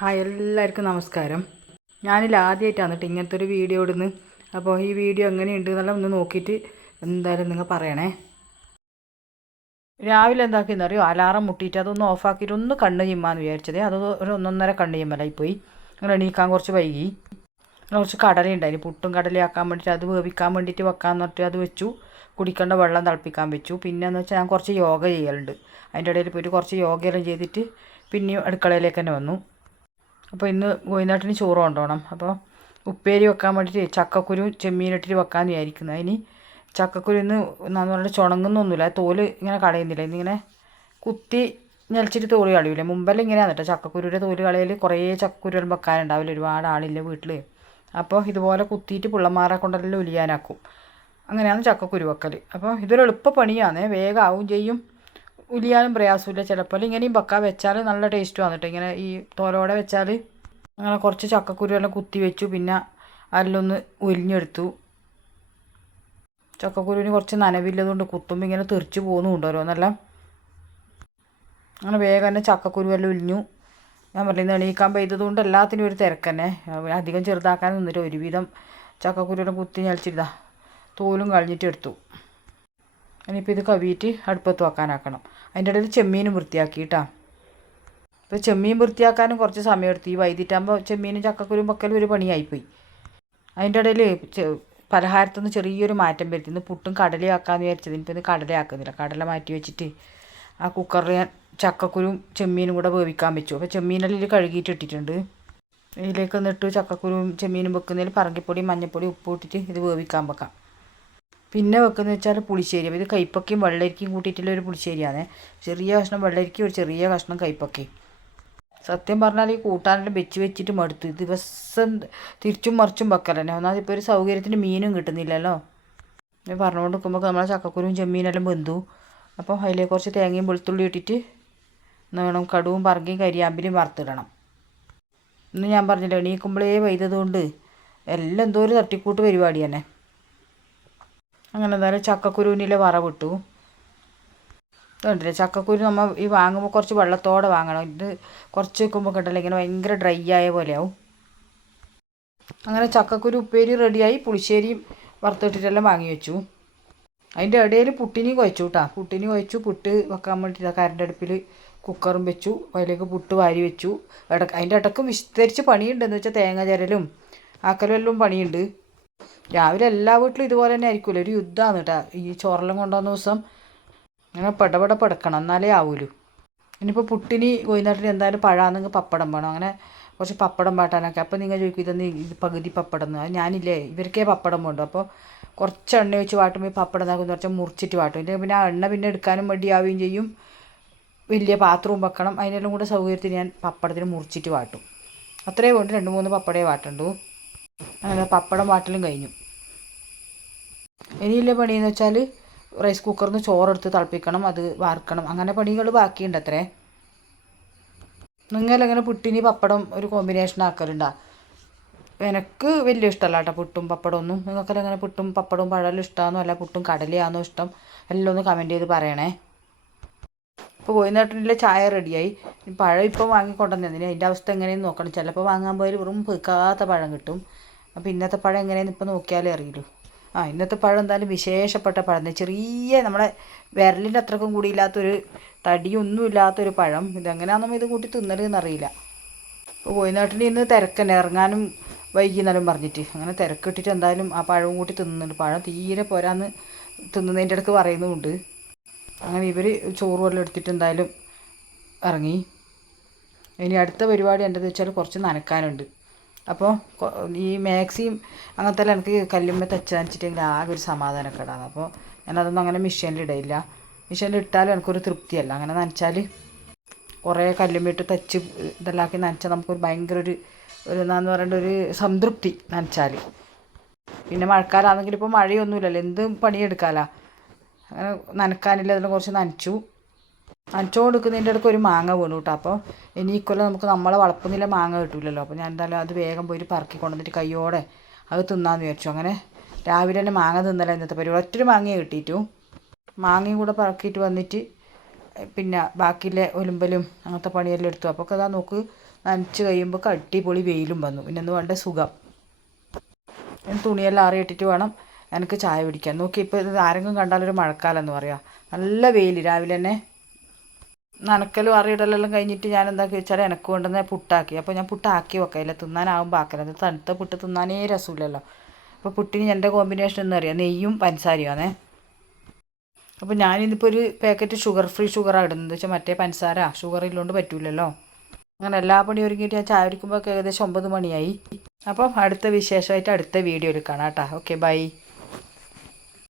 Hi എല്ലാവർക്കും നമസ്കാരം. ഞാനിൽ ആദ്യമായിട്ടാണ് കേട്ടോ ഇങ്ങനത്തെ ഒരു വീഡിയോ ഇടുന്നത്. അപ്പോൾ ഈ വീഡിയോ എങ്ങനെയുണ്ട് എന്നെല്ലാം ഒന്ന് നോക്കിയിട്ട് എന്തായാലും നിങ്ങൾ പറയണേ. രാവിലെ എന്താക്കിയെന്ന് അറിയോ, അലാറം മുട്ടിയിട്ട് അതൊന്ന് ഓഫാക്കിയിട്ട് ഒന്ന് കണ്ണ് ചിമ്മാന്ന് വിചാരിച്ചത്. അത് ഒരു ഒന്നൊന്നര കണ്ണ് ചിമ്മലായിപ്പോയി. അങ്ങനെ എണീക്കാൻ കുറച്ച് വൈകി. കുറച്ച് കടലയുണ്ടായിരുന്നു, പുട്ടും കടലയാക്കാൻ വേണ്ടിയിട്ട് അത് വേവിക്കാൻ വേണ്ടിയിട്ട് വെക്കാമെന്ന് പറഞ്ഞിട്ട് അത് വെച്ചു. കുടിക്കേണ്ട വെള്ളം തിളപ്പിക്കാൻ വെച്ചു. പിന്നെ എന്ന് വെച്ചാൽ ഞാൻ കുറച്ച് യോഗ ചെയ്യലുണ്ട്. അതിൻ്റെ ഇടയിൽ പോയിട്ട് കുറച്ച് യോഗയെല്ലാം ചെയ്തിട്ട് പിന്നെയും അടുക്കളയിലേക്ക് തന്നെ വന്നു. അപ്പോൾ ഇന്ന് വൈകുന്നേരത്തിന് ചോറ് കൊണ്ടുപോകണം. അപ്പോൾ ഉപ്പേരി വെക്കാൻ വേണ്ടിയിട്ട് ചക്കക്കുരു ചെമ്മീനിട്ടിട്ട് വെക്കാമെന്ന് വിചാരിക്കുന്നത്. അതിന് ചക്കക്കുരു ഇന്ന് എന്നാന്ന് പറഞ്ഞാൽ ചുണങ്ങുന്നൊന്നുമില്ല, തോല് ഇങ്ങനെ കളയുന്നില്ല. ഇന്നിങ്ങനെ കുത്തി ഞെളിച്ചിട്ട് തോല് കളയൂലേ. മുമ്പെല്ലാം ഇങ്ങനെയാണ് കേട്ടോ ചക്കക്കുരുവിൻ്റെ തോല് കളയൽ. കുറേ ചക്കക്കുരുവെല്ലാം വെക്കാനുണ്ടാവില്ല, ഒരുപാട് ആളില്ല വീട്ടിൽ. അപ്പോൾ ഇതുപോലെ കുത്തിയിട്ട് പിള്ളമാരെ കൊണ്ടെല്ലാം ഉലിയാനാക്കും. അങ്ങനെയാണ് ചക്കക്കുരു വെക്കൽ. അപ്പോൾ ഇതൊരു എളുപ്പ പണിയാണ്, വേഗം ആവും ചെയ്യും, ഉലിയാനും പ്രയാസമില്ല. ചിലപ്പോൾ ഇങ്ങനെയും വെച്ചാൽ നല്ല ടേസ്റ്റും ആണ് കേട്ടോ. ഇങ്ങനെ ഈ തോലോടെ വെച്ചാൽ അങ്ങനെ കുറച്ച് ചക്കക്കുരു എല്ലാം കുത്തി വെച്ചു. പിന്നെ അതിലൊന്ന് ഉരിഞ്ഞെടുത്തു. ചക്കക്കുരുവിന് കുറച്ച് നനവില്ലതുകൊണ്ട് കുത്തുമ്പോൾ ഇങ്ങനെ തെറിച്ച് പോകുന്നുണ്ട് ഓരോന്നെല്ലാം. അങ്ങനെ വേഗം തന്നെ ചക്കക്കുരു എല്ലാം ഉരിഞ്ഞു. ഞാൻ പറയുന്നത് എണീക്കാൻ പെയ്തതുകൊണ്ട് എല്ലാത്തിനും ഒരു തിരക്ക് തന്നെ. അധികം ചെറുതാക്കാൻ നിന്നിട്ട് ഒരുവിധം ചക്കക്കുരുവിനെ കുത്തി ഞെളിച്ചിട്ടാ തോലും കളഞ്ഞിട്ട് എടുത്തു. ഇനിയിപ്പോൾ ഇത് കവിയിട്ട് അടുപ്പത്ത് വെക്കാനാക്കണം. അതിൻ്റെ ഇടയിൽ ചെമ്മീനും വൃത്തിയാക്കിയിട്ടാ. ഇപ്പോൾ ചെമ്മീൻ വൃത്തിയാക്കാനും കുറച്ച് സമയം എടുത്തു. ഈ വൈകിട്ടാകുമ്പോൾ ചെമ്മീനും ചക്കക്കുരും വെക്കലും ഒരു പണിയായിപ്പോയി. അതിൻ്റെ ഇടയിൽ പലഹാരത്തുനിന്ന് ചെറിയൊരു മാറ്റം വരുത്തി. ഇന്ന് പുട്ടും കടലയാക്കാമെന്ന് വിചാരിച്ചത്. ഇനിയിപ്പോൾ ഇത് കടലയാക്കുന്നില്ല, കടല മാറ്റി വെച്ചിട്ട് ആ കുക്കറിൽ ഞാൻ ചക്കക്കുരും ചെമ്മീനും കൂടെ വേവിക്കാൻ വെച്ചു. അപ്പോൾ ചെമ്മീനെല്ലാം കഴുകിയിട്ട് ഇട്ടിട്ടുണ്ട്. ഇതിലേക്ക് ഒന്നിട്ട് ചക്കക്കുരും ചെമ്മീനും വെക്കുന്നതിൽ പറങ്കിപ്പൊടി മഞ്ഞൾപ്പൊടി ഉപ്പ് ഇട്ടിട്ട് ഇത് വേവിക്കാൻ വെക്കാം. പിന്നെ വെക്കുന്നത് വെച്ചാൽ പുളിശ്ശേരി. അപ്പോൾ ഇത് കൈപ്പക്കയും വെള്ളരിക്കയും കൂട്ടിയിട്ടുള്ള ഒരു പുളിശ്ശേരിയാണ്. ചെറിയ കഷ്ണം വെള്ളരിക്ക, ഒരു ചെറിയ കഷ്ണം കൈപ്പക്കയും. സത്യം പറഞ്ഞാൽ ഈ കൂട്ടാനെല്ലാം വെച്ചിട്ട് മടുത്തു. ദിവസം തിരിച്ചും മറിച്ചും വെക്കലന്നെ. ഒന്നാമത് ഇപ്പോൾ ഒരു സൗകര്യത്തിന് മീനും കിട്ടുന്നില്ലല്ലോ. പറഞ്ഞുകൊണ്ട് നിൽക്കുമ്പോൾ നമ്മളെ ചക്കക്കുരും ചെമ്മീനെല്ലാം വെന്തു. അപ്പോൾ അതിലേക്ക് കുറച്ച് തേങ്ങയും വെളുത്തുള്ളി ഇട്ടിട്ട് വേണം കടുവും പറങ്കിയും കരിയാമ്പിലും വറുത്തിടണം. ഇന്ന് ഞാൻ പറഞ്ഞില്ല, എണീക്കുമ്പോഴേ പെയ്തതുകൊണ്ട് എല്ലാം എന്തോ ഒരു തട്ടിക്കൂട്ട് പരിപാടി തന്നെ. അങ്ങനെ എന്തായാലും ചക്കക്കുരുവിനിലെ വറവിട്ടു. കണ്ടില്ലേ, ചക്കക്കുരു നമ്മൾ ഈ വാങ്ങുമ്പോൾ കുറച്ച് വെള്ളത്തോടെ വാങ്ങണം. ഇത് കുറച്ച് വെക്കുമ്പോൾ കണ്ടല്ലോ ഇങ്ങനെ ഭയങ്കര ഡ്രൈ ആയ പോലെയാവും. അങ്ങനെ ചക്കക്കുരു ഉപ്പേരി റെഡിയായി. പുളിശ്ശേരിയും വറുത്തിട്ടിട്ടെല്ലാം വാങ്ങി വെച്ചു. അതിൻ്റെ ഇടയിൽ പുട്ടിനി കുഴച്ചു കേട്ടോ. പുട്ടിനി കുഴച്ചു. പുട്ട് വെക്കാൻ വേണ്ടിയിട്ട് കറണ്ട് അടുപ്പിൽ കുക്കറും വെച്ചു. അതിലേക്ക് പുട്ട് വാരി വെച്ചു. അതിൻ്റെ ഇടയ്ക്ക് വിസ്തരിച്ച് പണിയുണ്ട്. എന്ന് വെച്ചാൽ തേങ്ങ ചിരലും ആക്കലും എല്ലാം പണിയുണ്ട്. രാവിലെ എല്ലാ വീട്ടിലും ഇതുപോലെ തന്നെ ആയിരിക്കുമല്ലോ, ഒരു യുദ്ധമാണ് കേട്ടോ. ഈ ചോറെല്ലാം കൊണ്ടുവന്ന ദിവസം അങ്ങനെ പെടപ്പെടക്കണം, എന്നാലേ ആവൂലൂ. ഇനിയിപ്പോൾ പുട്ടിന് വൈകുന്നേരത്തിന് എന്തായാലും പഴമാണെങ്കിൽ പപ്പടം വേണം. അങ്ങനെ കുറച്ച് പപ്പടം പാട്ടാനൊക്കെ. അപ്പോൾ നിങ്ങൾ ചോദിക്കും ഇതൊന്ന് ഇത് പകുതി പപ്പടം എന്ന്. അത് ഞാനില്ലേ, ഇവർക്കേ പപ്പടം വേണ്ടു. അപ്പോൾ കുറച്ച് എണ്ണ വെച്ച് വാട്ടുമ്പോൾ ഈ പപ്പടം എന്നാക്കും കുറച്ച് മുറിച്ചിട്ട് വാട്ടും. ഇതിൻ്റെ പിന്നെ ആ എണ്ണ പിന്നെ എടുക്കാനും മടിയാവുകയും ചെയ്യും. വലിയ പാത്രവും വെക്കണം. അതിനെല്ലാം കൂടെ സൗകര്യത്തിന് ഞാൻ പപ്പടത്തിന് മുറിച്ചിട്ട് വാട്ടും. അത്രയും കൊണ്ട് 2-3 പപ്പടേ വാട്ടുണ്ടു. അങ്ങനെ പപ്പടം വാട്ടലും കഴിഞ്ഞു. ഇനിയില്ല പണിയെന്ന് വെച്ചാൽ റൈസ് കുക്കറിൽ നിന്ന് ചോറെടുത്ത് തിളപ്പിക്കണം, അത് വാർക്കണം. അങ്ങനെ പണികൾ ബാക്കിയുണ്ട് അത്രേ. നിങ്ങളെങ്ങനെ പുട്ടിന് പപ്പടം ഒരു കോമ്പിനേഷൻ ആക്കലുണ്ടാ? എനിക്ക് വലിയ ഇഷ്ടമല്ല കേട്ടോ പുട്ടും പപ്പടമൊന്നും. നിങ്ങൾക്കെല്ലാം അങ്ങനെ പുട്ടും പപ്പടവും പഴമെല്ലാം ഇഷ്ടമാണോ, അല്ല പുട്ടും കടലയാണോ ഇഷ്ടം, എല്ലാം ഒന്ന് കമൻറ്റ് ചെയ്ത് പറയണേ. ഇപ്പോൾ വൈകുന്നേരത്തിനുള്ള ചായ റെഡിയായി. പഴം ഇപ്പോൾ വാങ്ങിക്കൊണ്ടുവന്നതിന് അതിൻ്റെ അവസ്ഥ എങ്ങനെയെന്ന് നോക്കണം. ചിലപ്പോൾ വാങ്ങാൻ പോയാൽ വെറും പെക്കാത്ത പഴം കിട്ടും. അപ്പോൾ ഇന്നത്തെ പഴം എങ്ങനെയെന്ന് ഇപ്പോൾ നോക്കിയാലേ അറിയുള്ളൂ. ഇന്നത്തെ പഴം എന്തായാലും വിശേഷപ്പെട്ട പഴം. ചെറിയ നമ്മളെ വിരലിൻ്റെ അത്രക്കും കൂടിയില്ലാത്തൊരു തടിയൊന്നും ഇല്ലാത്തൊരു പഴം. ഇതെങ്ങനെയാണെന്നും ഇത് കൂട്ടി തിന്നലെന്നറിയില്ല. ഇപ്പോൾ വൈകുന്നേരത്തിന് ഇന്ന് തിരക്കന്നെ, ഇറങ്ങാനും വൈകിയെന്നാലും പറഞ്ഞിട്ട് അങ്ങനെ തിരക്കിട്ടിട്ട് എന്തായാലും ആ പഴവും കൂട്ടി തിന്നുന്നുണ്ട്. പഴം തീരെ പോരാന്ന് തിന്നുന്നതിൻ്റെ ഇടയ്ക്ക് പറയുന്നുമുണ്ട്. അങ്ങനെ ഇവർ ചോറ് വല്ലതും എടുത്തിട്ട് എന്തായാലും ഇറങ്ങി. ഇനി അടുത്ത പരിപാടി എന്താണെന്ന് വെച്ചാൽ കുറച്ച് നനക്കാനുണ്ട്. അപ്പോൾ ഈ മാക്സിയും അങ്ങനത്തെ എല്ലാം എനിക്ക് കല്ലുമ്മ തച്ച് നനച്ചിട്ടെങ്കിൽ ആകെ ഒരു സമാധാനമൊക്കെ ഇടാണ്. അപ്പോൾ ഞാനതൊന്നും അങ്ങനെ മെഷീനിലിടയില്ല. മെഷീനിലിട്ടാലും എനിക്കൊരു തൃപ്തിയല്ല. അങ്ങനെ നനച്ചാൽ കുറേ കല്ലുമ്മിട്ട് തച്ച് ഇതെല്ലാം ആക്കി നനച്ചാൽ നമുക്കൊരു ഭയങ്കര ഒരു എന്താണെന്ന് പറയേണ്ട ഒരു സംതൃപ്തി നനച്ചാൽ. പിന്നെ മഴക്കാലമാണെങ്കിൽ ഇപ്പോൾ മഴയൊന്നുമില്ലല്ലോ, എന്തും പണിയെടുക്കാമല്ലോ. അങ്ങനെ നനക്കാനില്ല, അതിൽ കുറച്ച് നനച്ചു കൊടുക്കുന്നതിൻ്റെ ഇടയ്ക്ക് ഒരു മാങ്ങ വീണു കേട്ടോ. അപ്പോൾ ഇനി ഇക്കൊല്ലം നമുക്ക് നമ്മളെ വളപ്പുന്നില്ല മാങ്ങ കിട്ടില്ലല്ലോ. അപ്പോൾ ഞാൻ എന്തായാലും അത് വേഗം പോയിട്ട് പറക്കി കൊണ്ടുവന്നിട്ട് കയ്യോടെ അത് തിന്നാമെന്ന് വിചാരിച്ചു. അങ്ങനെ രാവിലെ തന്നെ മാങ്ങ തിന്നല ഇന്നത്തെ പരിപാടി. ഒറ്റൊരു മാങ്ങയെ കിട്ടിയിട്ടു. മാങ്ങയും കൂടെ പറക്കിയിട്ട് വന്നിട്ട് പിന്നെ ബാക്കിയിലെ ഒലുമ്പലും അങ്ങനത്തെ പണിയെല്ലാം എടുത്തു. അപ്പോൾ അതാ നോക്ക് നനച്ച് കഴിയുമ്പോൾ അടിപൊളി വെയിലും വന്നു. പിന്നെ ഒന്ന് വേണ്ട സുഖം. തുണിയെല്ലാം ആറിയിട്ടിട്ട് വേണം എനിക്ക് ചായ പിടിക്കാൻ. നോക്കി ഇപ്പോൾ ഇത് ആരെങ്കിലും കണ്ടാലൊരു മഴക്കാലം എന്ന് പറയാം. നല്ല വെയിൽ രാവിലെ തന്നെ. നനക്കലും അറിയിടലെല്ലാം കഴിഞ്ഞിട്ട് ഞാൻ എന്താക്കി വെച്ചാൽ എനിക്ക് കൊണ്ടുവന്ന് പുട്ടാക്കി. അപ്പോൾ ഞാൻ പുട്ടാക്കി വെക്കില്ല, തിന്നാനാവുമ്പോൾ ആക്കല. തണുത്ത പുട്ട് തിന്നാനേ രസമില്ലല്ലോ. അപ്പോൾ പുട്ടിന് എൻ്റെ കോമ്പിനേഷൻ എന്ന് അറിയാം, നെയ്യും പഞ്ചസാരയുമാണേ. അപ്പോൾ ഞാനിതിപ്പോൾ ഒരു പാക്കറ്റ് ഫ്രീ ഷുഗറാണ് ഇടുന്നത്. വെച്ചാൽ മറ്റേ പഞ്ചസാര ഷുഗർ ഇല്ലാണ്ട് പറ്റൂലല്ലോ. അങ്ങനെ എല്ലാ പണി ഒരുങ്ങിയിട്ട് ഞാൻ ചായ കുടിക്കുമ്പോൾ ഏകദേശം 9 മണിയായി. അപ്പം അടുത്ത വിശേഷമായിട്ട് അടുത്ത വീഡിയോയിൽ കാണാം കേട്ടോ. Okay, by.